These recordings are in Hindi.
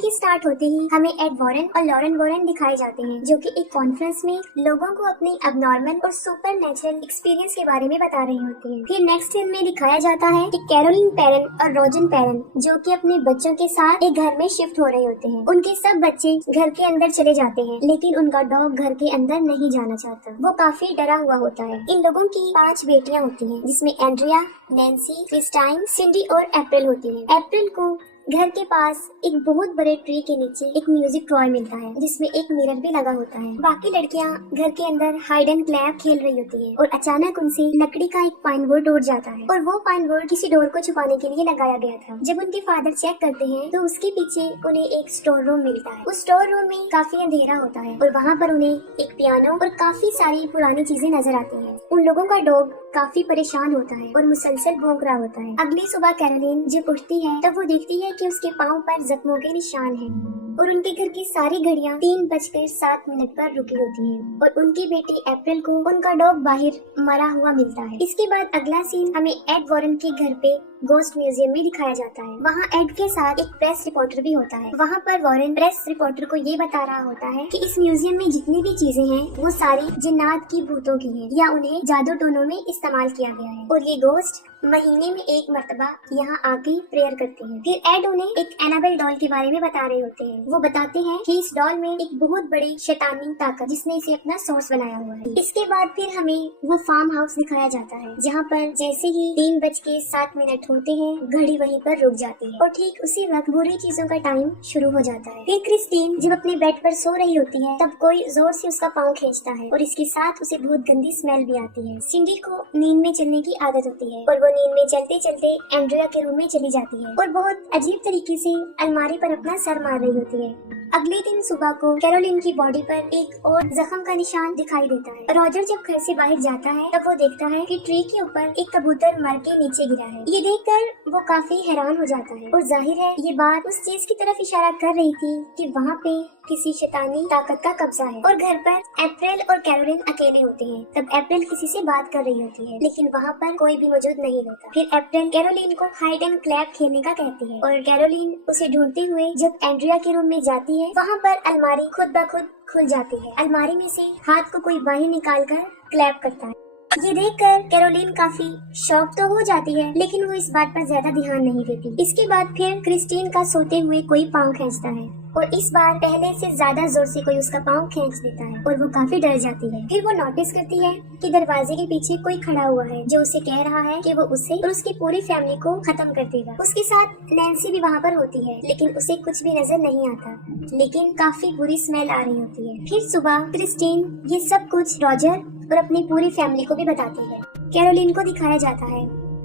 की स्टार्ट होते ही हमें एड वॉरेन और लॉरेन वॉरेन दिखाए जाते हैं, जो कि एक कॉन्फ्रेंस में लोगों को अपने अबनॉर्मल और सुपर नेचुरल एक्सपीरियंस के बारे में बता रहे होते हैं। फिर नेक्स्ट सीन में दिखाया जाता है कि कैरोलिन पेरेन और रोजन पेरेन जो कि अपने बच्चों के साथ एक घर में शिफ्ट हो रहे होते हैं। उनके सब बच्चे घर के अंदर चले जाते हैं, लेकिन उनका डॉग घर के अंदर नहीं जाना चाहता। वो काफी डरा हुआ होता है। इन लोगों की 5 बेटियां होती हैं, जिसमें एंड्रिया, नैन्सी, क्रिस्टाइन, सिंडी और अप्रैल होती है। अप्रैल को घर के पास एक बहुत बड़े ट्री के नीचे एक म्यूजिक टॉय मिलता है, जिसमें एक मिरर भी लगा होता है। बाकी लड़कियां घर के अंदर हाइड एंड क्लैप खेल रही होती हैं और अचानक उनसे लकड़ी का एक पाइन बोर्ड टूट जाता है और वो पाइन बोर्ड किसी डोर को छुपाने के लिए लगाया गया था। जब उनके फादर चेक करते हैं तो उसके पीछे उन्हें एक स्टोर रूम मिलता है। उस स्टोर रूम में काफी अंधेरा होता है और वहाँ पर उन्हें एक पियानो और काफी सारी पुरानी चीजें नजर आती हैं। उन लोगों का डॉग काफी परेशान होता है और मुसलसल भौंक रहा होता है। अगली सुबह कैरोलिन जब उठती है तब वो देखती है कि उसके पाँव पर जख्मों के निशान हैं और उनके घर की सारी घड़ियां 3:07 पर रुकी होती हैं और उनकी बेटी अप्रैल को उनका डॉग बाहर मरा हुआ मिलता है। इसके बाद अगला सीन हमें एड वॉरेन के घर पे गोस्ट म्यूजियम में दिखाया जाता है। वहाँ एड के साथ एक प्रेस रिपोर्टर भी होता है। वहाँ पर वॉरेन प्रेस रिपोर्टर को ये बता रहा होता है कि इस म्यूजियम में जितनी भी चीजें हैं वो सारी जिन्नात की भूतों की हैं या उन्हें जादू टोनों में इस्तेमाल किया गया है और ये गोस्ट महीने में एक मर्तबा यहाँ आके प्रेयर करते हैं। फिर एड उन्हें एक एनाबेल डॉल के बारे में बता रहे होते हैं। वो बताते हैं कि इस डॉल में एक बहुत बड़ी शैतानी ताकत जिसने इसे अपना सोर्स बनाया हुआ है। इसके बाद फिर हमें वो फार्म हाउस दिखाया जाता है, जहाँ पर जैसे ही 3:07 होते हैं घड़ी वहीं पर रुक जाती है और ठीक उसी वक्त बुरी चीजों का टाइम शुरू हो जाता है। फिर क्रिस्टीन जब अपने बेड पर सो रही होती है तब कोई जोर से उसका पाँव खींचता है और इसके साथ उसे बहुत गंदी स्मेल भी आती है। सिंडी को नींद में चलने की आदत होती है और वो नींद में चलते चलते एंड्रिया के रूम में चली जाती है और बहुत अजीब तरीके से अलमारी पर अपना सर मार रही होती है। अगले दिन सुबह को कैरोलिन की बॉडी पर एक और जख्म का निशान दिखाई देता है। रॉजर जब घर से बाहर जाता है तब वो देखता है कि ट्री के ऊपर एक कबूतर मर के नीचे गिरा है। ये देखकर वो काफी हैरान हो जाता है और जाहिर है ये बात उस चीज की तरफ इशारा कर रही थी कि वहाँ पे किसी शैतानी ताकत का कब्जा है। और घर पर अप्रैल और कैरोलिन अकेले होते हैं। तब अप्रैल किसी से बात कर रही होती है, लेकिन वहाँ पर कोई भी मौजूद नहीं होता। फिर अप्रैल कैरोलिन को हाइड एंड क्लैप खेलने का कहती है और कैरोलिन उसे ढूंढते हुए जब एंड्रिया के रूम में जाती है वहाँ पर अलमारी खुद ब खुद खुल जाती है। अलमारी में से हाथ को कोई बाहर निकाल कर क्लैप करता है। ये देखकर कैरोलिन काफी शॉक तो हो जाती है, लेकिन वो इस बात पर ज्यादा ध्यान नहीं देती। इसके बाद फिर क्रिस्टीन का सोते हुए कोई पाँव खींचता है और इस बार पहले से ज्यादा जोर से कोई उसका पाँव खींच देता है और वो काफी डर जाती है। फिर वो नोटिस करती है कि दरवाजे के पीछे कोई खड़ा हुआ है जो उसे कह रहा है कि वो उसे और उसकी पूरी फैमिली को खत्म कर देगा। उसके साथ नैन्सी भी वहाँ पर होती है, लेकिन उसे कुछ भी नजर नहीं आता, लेकिन काफी बुरी स्मेल आ रही होती है। फिर सुबह क्रिस्टीन ये सब कुछ रॉजर और अपनी पूरी फैमिली को भी बताती है। कैरोलिन को दिखाया जाता है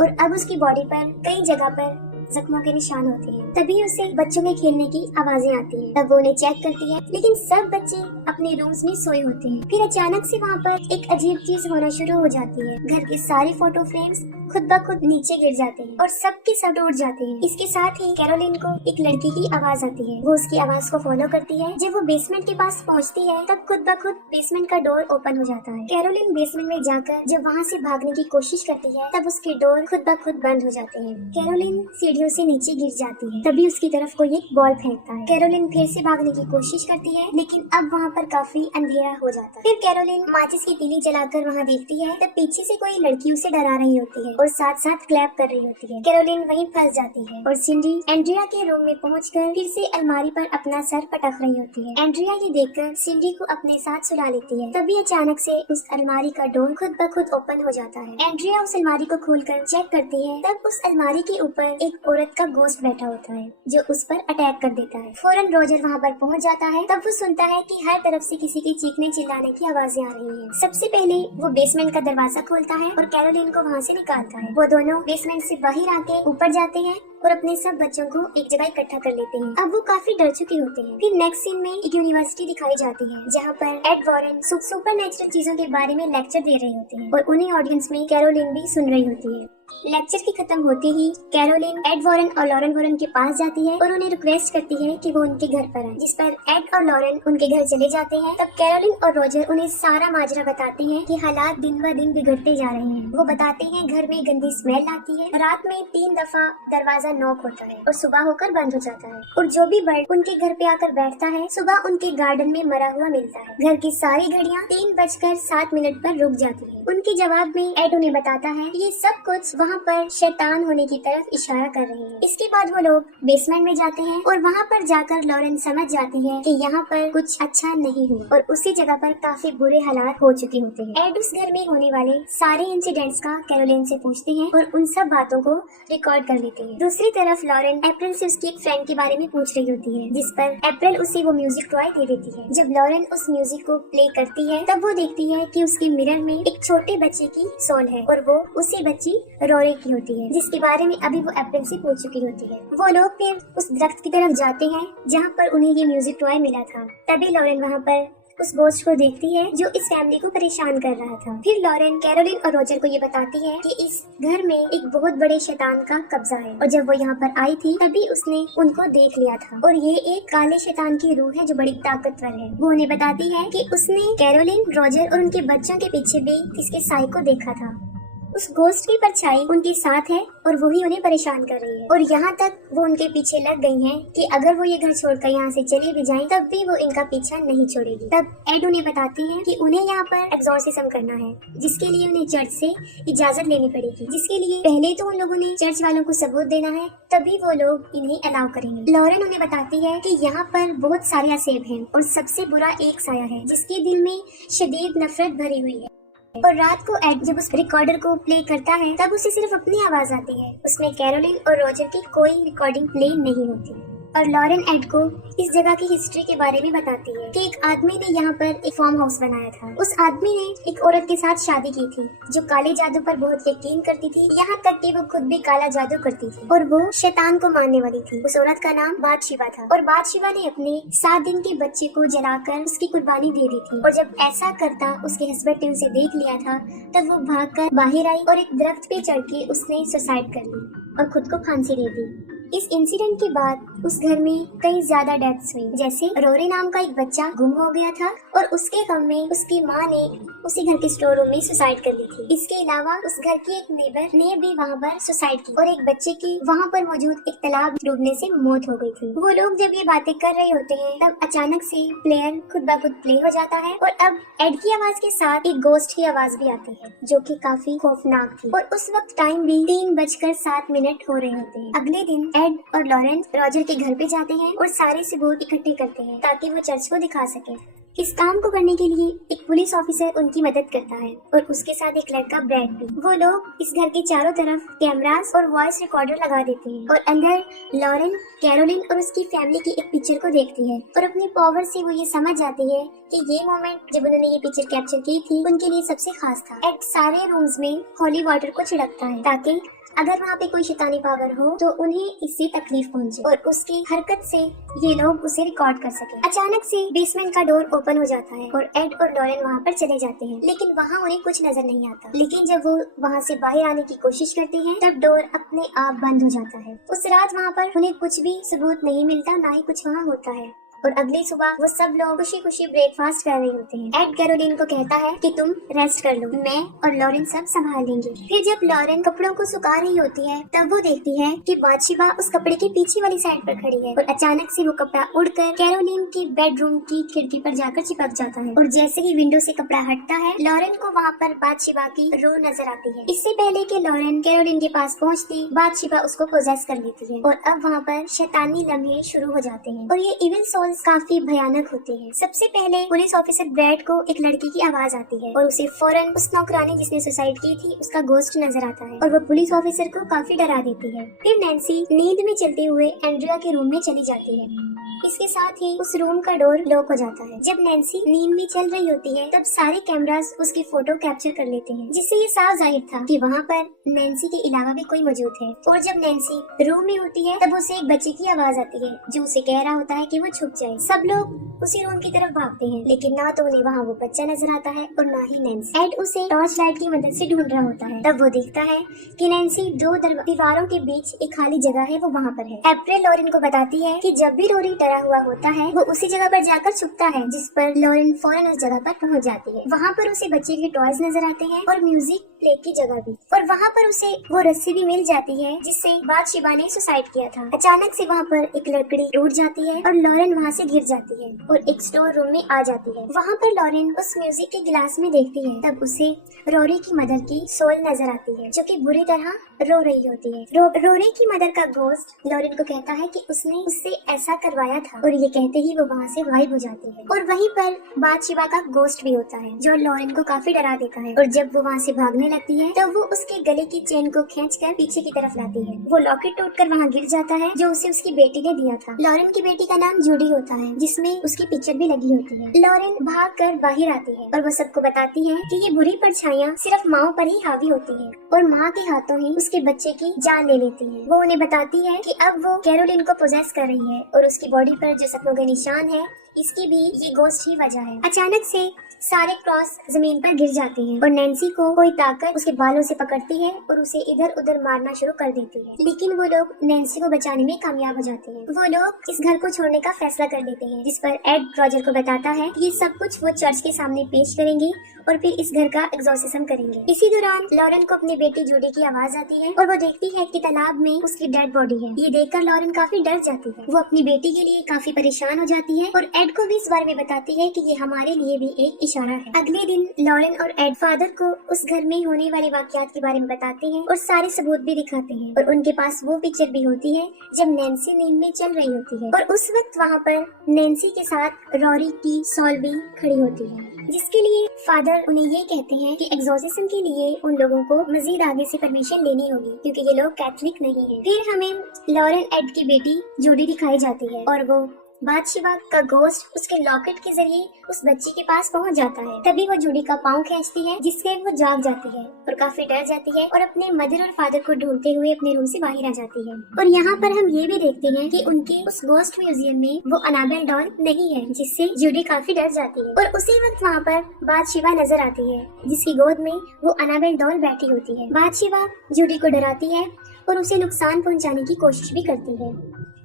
और अब उसकी बॉडी पर कई जगह पर जख्मों के निशान होते हैं। तभी उसे बच्चों के खेलने की आवाजें आती हैं। तब वो उन्हें चेक करती है, लेकिन सब बच्चे अपने रूम्स में सोए होते हैं। फिर अचानक से वहाँ पर एक अजीब चीज होना शुरू हो जाती है। घर के सारे फोटो फ्रेम्स खुद ब खुद नीचे गिर जाते हैं और सबके सब टूट जाते हैं। इसके साथ ही कैरोलिन को एक लड़की की आवाज आती है। वो उसकी आवाज को फॉलो करती है। जब वो बेसमेंट के पास पहुँचती है तब खुद ब खुद बेसमेंट का डोर ओपन हो जाता है। कैरोलिन बेसमेंट में जाकर जब वहाँ से भागने की कोशिश करती है तब उसके डोर खुद ब खुद बंद हो जाते हैं। कैरोलिन सीढ़ियों से नीचे गिर जाती है। तभी उसकी तरफ कोई एक बॉल फेंकता है। कैरोलिन फिर से भागने की कोशिश करती है, लेकिन अब वहाँ पर काफी अंधेरा हो जाता है। फिर कैरोलिन माचिस की तीली जलाकर वहाँ देखती है तब पीछे से कोई लड़की उसे डरा रही होती है और साथ साथ क्लैप कर रही होती है। कैरोलिन वहीं फंस जाती है और सिंडी एंड्रिया के रूम में पहुंचकर फिर से अलमारी पर अपना सर पटक रही होती है। एंड्रिया ये देखकर सिंडी को अपने साथ सुला लेती है। तभी अचानक से उस अलमारी का डोर खुद ब खुद ओपन हो जाता है। एंड्रिया उस अलमारी को खोलकर चेक करती है तब उस अलमारी के ऊपर एक औरत का गोश्त बैठा होता है जो उस पर अटैक कर देता है। फौरन रॉजर वहाँ पर पहुँच जाता है। तब वो सुनता है कि हर तरफ से किसी के चीखने चिल्लाने की आवाजें आ रही हैं। सबसे पहले वो बेसमेंट का दरवाजा खोलता है और कैरोलिन को वहाँ से निकालता है। वो दोनों बेसमेंट से बाहर आके ऊपर जाते हैं और अपने सब बच्चों को एक जगह इकट्ठा कर लेते हैं। अब वो काफी डर चुके होते हैं। फिर नेक्स्ट सीन में एक यूनिवर्सिटी दिखाई जाती है जहाँ पर एड वॉरेन सुपर नेचुरल चीजों के बारे में लेक्चर दे रहे होते हैं और उन्हीं ऑडियंस में कैरोलिन भी सुन रही होती है। लेक्चर की खत्म होते ही कैरोलिन एड वॉरेन और लॉरेन वॉरेन के पास जाती है और उन्हें रिक्वेस्ट करती है कि वो उनके घर पर आए, जिस पर एड और लॉरेन उनके घर चले जाते हैं। तब कैरोलिन और रोजर उन्हें सारा माजरा बताते हैं कि हालात दिन ब दिन बिगड़ते जा रहे हैं। वो बताते हैं घर में गंदी स्मेल आती है, रात में 3 दफा दरवाजा नॉक होता है और सुबह होकर बंद हो जाता है, और जो भी बर्ड उनके घर पे आकर बैठता है सुबह उनके गार्डन में मरा हुआ मिलता है। घर की सारी घड़ियाँ 3:07 पर रुक जाती है। उनके जवाब में एड उन्हें बताता है ये सब कुछ वहाँ पर शैतान होने की तरफ इशारा कर रहे हैं। इसके बाद वो लोग बेसमेंट में जाते हैं और वहाँ पर जाकर लॉरेन समझ जाती है कि यहाँ पर कुछ अच्छा नहीं हुआ और उसी जगह पर काफी बुरे हालात हो चुके होते हैं। एड उस घर में होने वाले सारे इंसिडेंट्स का कैरोलिन से पूछते हैं और उन सब बातों को रिकॉर्ड कर लेते हैं। दूसरी तरफ लॉरेन अप्रैल से उसकी एक फ्रेंड के बारे में पूछ रही होती है, जिस पर अप्रैल उसे वो म्यूजिक टॉय दे देती है। जब लॉरेन उस म्यूजिक को प्ले करती है तब वो देखती है कि उसके मिरर में एक छोटे बच्चे की सोल है और वो उसी बच्ची रोरे की होती है, जिसके बारे में अभी वो अप्रैल से पूछ चुकी होती है। वो लोग फिर उस दरख्त की तरफ जाते हैं जहाँ पर उन्हें ये म्यूजिक टॉय मिला था। तभी लॉरेन वहाँ पर उस गोस्ट को देखती है जो इस फैमिली को परेशान कर रहा था। फिर लॉरेन कैरोलिन और रोजर को ये बताती है कि इस घर में एक बहुत बड़े शैतान का कब्जा है और जब वो यहाँ पर आई थी तभी उसने उनको देख लिया था और ये एक काले शैतान की रूह है जो बड़ी ताकतवर है। वो उन्हें बताती है कि उसने कैरोलिन, रोजर और उनके बच्चों के पीछे भी इसके साई को देखा था। उस गोस्ट की परछाई उनके साथ है और वही उन्हें परेशान कर रही है और यहाँ तक वो उनके पीछे लग गई हैं कि अगर वो ये घर छोड़कर यहाँ से चली भी जाएं तब भी वो इनका पीछा नहीं छोड़ेगी। तब एड उन्हें बताती है कि उन्हें यहाँ पर एक्सॉर्सिज्म करना है, जिसके लिए उन्हें चर्च से इजाजत लेनी पड़ेगी, जिसके लिए पहले तो उन लोगों ने चर्च वालों को सबूत देना है, तभी वो लोग इन्हें अलाउ करेंगे। लॉरेन उन्हें बताती है कि यहाँ पर बहुत सारे असेब हैं और सबसे बुरा एक साया है जिसके दिल में शदीद नफरत भरी हुई है। और रात को एड जब उस रिकॉर्डर को प्ले करता है तब उसे सिर्फ अपनी आवाज आती है, उसमें कैरोलिन और रोजर की कोई रिकॉर्डिंग प्ले नहीं होती। और लॉरेन एड को इस जगह की हिस्ट्री के बारे में बताती है कि एक आदमी ने यहाँ पर एक फार्म हाउस बनाया था। उस आदमी ने एक औरत के साथ शादी की थी जो काले जादू पर बहुत यकीन करती थी, यहाँ तक कि वो खुद भी काला जादू करती थी और वो शैतान को मानने वाली थी। उस औरत का नाम बादशिवा था और बादशिवा ने अपने 7 दिन के बच्चे को जलाकर उसकी कुर्बानी दे दी थी। और जब ऐसा करता उसके हस्बैंड ने उसे देख लिया था तब वो भागकर बाहर आई और एक दरख्त पे चढ़ के उसने सुसाइड कर ली और खुद को फांसी दे दी। इस इंसिडेंट के बाद उस घर में कई ज्यादा डेथ्स हुई, जैसे रोरी नाम का एक बच्चा गुम हो गया था और उसके गम में उसकी माँ ने उसी घर के स्टोर रूम में सुसाइड कर ली थी। इसके अलावा उस घर की एक नेबर ने भी वहाँ पर सुसाइड की और एक बच्चे की वहाँ पर मौजूद एक तालाब डूबने से मौत हो गई थी। वो लोग जब ये बातें कर रहे होते हैं तब अचानक से प्लेयर खुद ब खुद प्ले हो जाता है और अब एड की आवाज के साथ एक गोस्ट की आवाज भी आती है जो कि काफी खौफनाक थी। और उस वक्त टाइम भी 3:07 हो रहे होते हैं। अगले दिन एड और लॉरेन रोजर के घर पे जाते हैं और सारे सबूत इकट्ठे करते हैं ताकि वो चर्च को दिखा सके। इस काम को करने के लिए एक पुलिस ऑफिसर उनकी मदद करता है और उसके साथ एक लड़का ब्रैड भी। वो लोग इस घर के चारों तरफ कैमरास और वॉइस रिकॉर्डर लगा देते हैं और अंदर लॉरेन, कैरोलिन और उसकी फैमिली की एक पिक्चर को देखती है और अपनी पावर से वो ये समझ जाती है कि ये मोमेंट जब उन्होंने ये पिक्चर कैप्चर की थी उनके लिए सबसे खास था। एड सारे रूम्स में होली वाटर को छिड़कता है ताकि अगर वहाँ पे कोई शैतानी पावर हो तो उन्हें इससे तकलीफ पहुँचे और उसकी हरकत से ये लोग उसे रिकॉर्ड कर सके। अचानक से बेसमेंट का डोर ओपन हो जाता है और एड और लॉरेन वहाँ पर चले जाते हैं, लेकिन वहाँ उन्हें कुछ नजर नहीं आता। लेकिन जब वो वहाँ से बाहर आने की कोशिश करते हैं तब डोर अपने आप बंद हो जाता है। उस रात वहाँ पर उन्हें कुछ भी सबूत नहीं मिलता, ना ही कुछ वहाँ होता है। और अगली सुबह वो सब लोग खुशी खुशी ब्रेकफास्ट कर रहे होते हैं। एड कैरोलिन को कहता है कि तुम रेस्ट कर लो, मैं और लॉरेन सब संभाल लेंगे। फिर जब लॉरेन कपड़ों को सुखा रही होती है तब वो देखती है कि बादशिवा उस कपड़े के पीछे वाली साइड पर खड़ी है और अचानक से वो कपड़ा उड़कर कैरोलिन की बेडरूम की खिड़की पर जाकर चिपक जाता है और जैसे ही विंडो से कपड़ा हटता है लॉरेन को वहाँ पर बादशिवा की रूह नजर आती है। इससे पहले कि लॉरेन कैरोलिन के पास पहुँचती बादशिवा उसको पोजेस कर लेती है और अब वहाँ पर शैतानी लम्हे शुरू हो जाते हैं और ये इविल सोल्स काफी भयानक होते हैं। सबसे पहले पुलिस ऑफिसर ब्रैड को एक लड़की की आवाज आती है और उसे फौरन उस नौकरानी जिसने सुसाइड की थी उसका गोस्ट नजर आता है और वो पुलिस ऑफिसर को काफी डरा देती है। फिर नैन्सी नींद में चलते हुए एंड्रिया के रूम में चली जाती है इसके साथ ही उस रूम का डोर लॉक हो जाता है। जब नैन्सी नींद में चल रही होती है तब सारे कैमरास उसकी फोटो कैप्चर कर लेते हैं, जिससे ये साफ जाहिर था कि वहाँ पर नैन्सी के अलावा भी कोई मौजूद है। और जब नैन्सी रूम में होती है तब उसे एक बच्चे की आवाज आती है जो उसे कह रहा होता है कि वो छुप जाए। सब लोग उसी रूम की तरफ भागते हैं, लेकिन ना तो उन्हें वहाँ वो बच्चा नजर आता है और ना ही नैन्सी। एड उसे टॉर्च लाइट की मदद से ढूंढ रहा होता है। तब वो देखता है कि नैन्सी दो दीवारों के बीच एक खाली जगह है, वो वहाँ पर है। अप्रैल लॉरेन को बताती है कि जब भी रोरी डरा हुआ होता है वो उसी जगह पर जाकर छुपता है, जिस पर लॉरेन फौरन उस जगह पर पहुँच जाती है। वहाँ पर उसे बच्चे के टॉयज नजर आते हैं और म्यूजिक प्ले की जगह भी, और वहाँ पर उसे वो रस्सी भी मिल जाती है जिससे बादशिबा ने सुसाइड किया था। अचानक से वहाँ पर एक लकड़ी टूट जाती है और लॉरेन वहाँ से गिर जाती है और एक स्टोर रूम में आ जाती है। वहाँ पर लॉरेन उस म्यूजिक के गिलास में देखती है, तब उसे रोरी की मदर की सोल नजर आती है जो कि बुरी तरह रो रही होती है। रोरी की मदर का घोस्ट लॉरेन को कहता है कि उसने उससे ऐसा करवाया था, और ये कहते ही वो वहाँ से गायब हो जाती है। और वहीं पर बादशिबा का घोस्ट भी होता है जो लॉरेन को काफी डरा देता है, और जब वो वहाँ से भागने लगती है तब वो उसके गले की चेन को खींचकर पीछे की तरफ लाती है। वो लॉकेट टूटकर वहाँ गिर जाता है जो उसे उसकी बेटी ने दिया था। लॉरेन की बेटी का नाम जूडी होता है, जिसमें उसकी पिक्चर भी लगी होती है। लॉरेन भागकर बाहर आती है और वो सबको बताती है कि ये बुरी परछाइयाँ सिर्फ माँ पर ही हावी होती है और माँ के हाथों ही उसके बच्चे की जान ले लेती है। वो उन्हें बताती है कि अब वो कैरोलिन को पोजेस कर रही है और उसकी बॉडी पर जो जख्मों के निशान है इसकी भी ये घोस्ट ही वजह है। अचानक से सारे क्रॉस जमीन पर गिर जाते हैं और नैन्सी को कोई ताकत उसके बालों से पकड़ती है और उसे इधर उधर मारना शुरू कर देती है, लेकिन वो लोग नैन्सी को बचाने में कामयाब हो जाते हैं। वो लोग इस घर को छोड़ने का फैसला कर लेते हैं, जिस पर एड रॉजर को बताता है कि ये सब कुछ वो चर्च के सामने पेश करेंगे और फिर इस घर का एग्जॉर्सिज्म करेंगे। इसी दौरान लॉरेन को अपनी बेटी जूडी की आवाज आती है और वो देखती है कि तालाब में उसकी डेड बॉडी है। ये देखकर लॉरेन काफी डर जाती है। वो अपनी बेटी के लिए काफी परेशान हो जाती है और एड को भी इस बारे में बताती है कि ये हमारे लिए भी एक इशारा है। अगले दिन लॉरेन और एड फादर को उस घर में होने वाले वाकयात के बारे में बताते हैं और सारे सबूत भी दिखाते हैं, और उनके पास वो पिक्चर भी होती है जब नैन्सी नींद में चल रही होती है, और उस वक्त वहाँ पर नैन्सी के साथ रोरी की सोल भी खड़ी होती है, जिसके लिए फादर उन्हें ये कहते हैं कि एग्जॉर्सिज्म के लिए उन लोगों को मजीद आगे से परमिशन लेनी होगी क्योंकि ये लोग कैथलिक नहीं है। फिर हमें लॉरेन एड की बेटी जूडी दिखाई जाती है और वो बादशिबा का घोस्ट उसके लॉकेट के जरिए उस बच्ची के पास पहुंच जाता है। तभी वो जूडी का पाँव खींचती है, जिससे वो जाग जाती है और काफी डर जाती है और अपने मदर और फादर को ढूंढते हुए अपने रूम से बाहर आ जाती है। और यहाँ पर हम ये भी देखते हैं कि उनके उस घोस्ट म्यूजियम में वो अनाबेल डॉल नहीं है, जिससे जूडी काफी डर जाती है। और उसी वक्त वहाँ पर बादशिबा नजर आती है, जिसकी गोद में वो अनाबेल डॉल बैठी होती है। बादशिबा जूडी को डराती है और उसे नुकसान पहुँचाने की कोशिश भी करती है,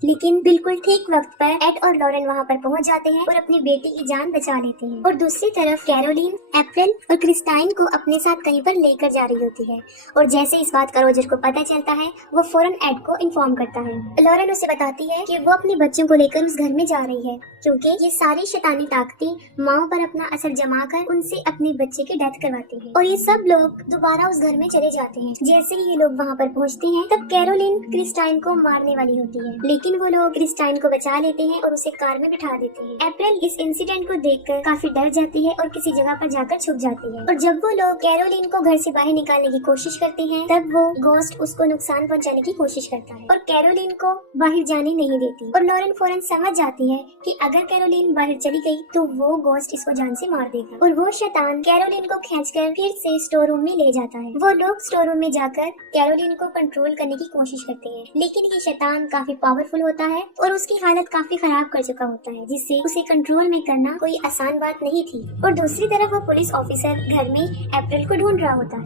लेकिन बिल्कुल ठीक वक्त पर एड और लॉरेन वहाँ पर पहुँच जाते हैं और अपनी बेटी की जान बचा लेते हैं। और दूसरी तरफ कैरोलिन, अप्रैल और क्रिस्टाइन को अपने साथ कहीं पर लेकर जा रही होती है, और जैसे इस बात का रोजर को पता चलता है वो फौरन एड को इन्फॉर्म करता है। लॉरेन उसे बताती है कि वो अपने बच्चों को लेकर उस घर में जा रही है क्योंकि ये सारी शैतानी ताकतें माओ पर अपना असर जमा कर उनसे अपने बच्चे की डेथ करवाती है। और ये सब लोग दोबारा उस घर में चले जाते हैं। जैसे ही ये लोग वहाँ पर पहुँचते हैं तब कैरोलिन क्रिस्टाइन को मारने वाली होती है, लेकिन वो लोग क्रिस्टाइन को बचा लेते हैं और उसे कार में बिठा देते हैं। अप्रैल इस इंसिडेंट को देखकर काफी डर जाती है और किसी जगह पर जाकर छुप जाती है। और जब वो लोग कैरोलिन को घर से बाहर निकालने की कोशिश करते हैं तब वो घोस्ट उसको नुकसान पहुंचाने की कोशिश करता है और कैरोलिन को बाहर जाने नहीं देती। और लॉरेन फौरन समझ जाती है कि अगर कैरोलिन बाहर चली गई तो वो घोस्ट इसको जान से मार देगा, और वो शैतान कैरोलिन को खींचकर फिर से स्टोर रूम में ले जाता है। वो लोग स्टोर रूम में जाकर कैरोलिन को कंट्रोल करने की कोशिश करते हैं, लेकिन ये शैतान काफी पावरफुल होता है और उसकी हालत काफी खराब कर चुका होता है, जिससे उसे कंट्रोल में करना कोई आसान बात नहीं थी। और दूसरी तरफ वो पुलिस ऑफिसर घर में अप्रैल को ढूंढ रहा होता है।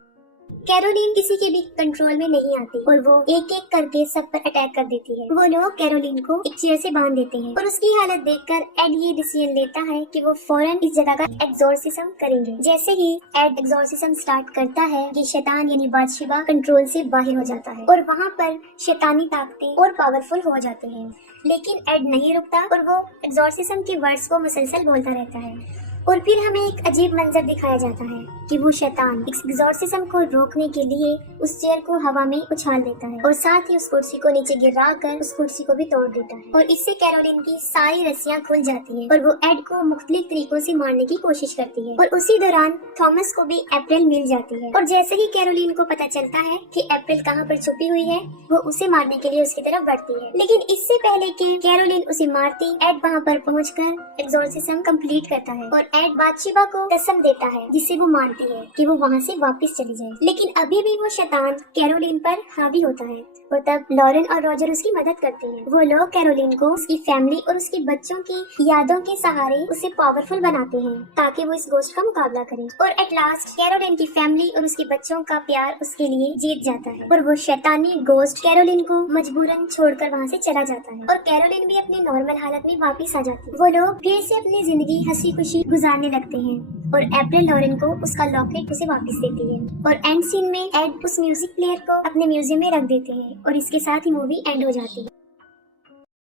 कैरोलिन किसी के भी कंट्रोल में नहीं आती और वो एक एक करके सब पर अटैक कर देती है। वो लोग कैरोलिन को एक चेयर से बांध देते हैं और उसकी हालत देखकर एड ये डिसीजन लेता है कि वो फौरन इस जगह का एग्जॉर्सिज्म करेंगे। जैसे ही एड एग्जॉर्सिज्म स्टार्ट करता है ये शैतान यानी बादशिबा कंट्रोल से बाहर हो जाता है और वहाँ पर शैतानी ताकतें और पावरफुल हो जाते हैं, लेकिन एड नहीं रुकता और वो एग्जॉर्सिज्म के वर्ड्स को मुसलसल बोलता रहता है। और फिर हमें एक अजीब मंजर दिखाया जाता है कि वो शैतान एग्जॉर्सिज्म को रोकने के लिए उस चेयर को हवा में उछाल देता है और साथ ही उस कुर्सी को नीचे गिरा कर उस कुर्सी को भी तोड़ देता है और इससे कैरोलिन की सारी रस्सियां खुल जाती है और वो एड को मुख्तलिफ तरीकों से मारने की कोशिश करती है। और उसी दौरान थॉमस को भी अप्रैल मिल जाती है और जैसे ही कैरोलिन को पता चलता है कि अप्रैल कहाँ पर छुपी हुई है, वो उसे मारने के लिए उसकी तरफ बढ़ती है। लेकिन इससे पहले कि कैरोलिन उसे मारती, एड वहाँ पर पहुंचकर एग्जॉर्सिज्म कंप्लीट करता है और एड बातशीबा को कसम देता है जिससे वो मानती है कि वो वहाँ से वापस चली जाए। लेकिन अभी भी वो शैतान कैरोलिन पर हावी होता है और तब लॉरेन और रॉजर उसकी मदद करते हैं। वो लोग कैरोलिन को उसकी फैमिली और उसके बच्चों की यादों के सहारे उसे पावरफुल बनाते हैं ताकि वो इस गोस्ट का मुकाबला करे। और एट लास्ट कैरोलिन की फैमिली और उसके बच्चों का प्यार उसके लिए जीत जाता है और वो शैतानी गोस्ट कैरोलिन को मजबूरन छोड़कर वहाँ से चला जाता है और कैरोलिन भी अपनी नॉर्मल हालत में वापस आ जाती है। वो लोग फिर से अपनी जिंदगी हंसी खुशी गुजारने लगते हैं और अप्रैल लॉरेन को उसका लॉकेट उसे वापस देती है और एंड सीन में एड उस म्यूजिक प्लेयर को अपने म्यूजियम में रख देते हैं और इसके साथ ही मूवी एंड हो जाती है।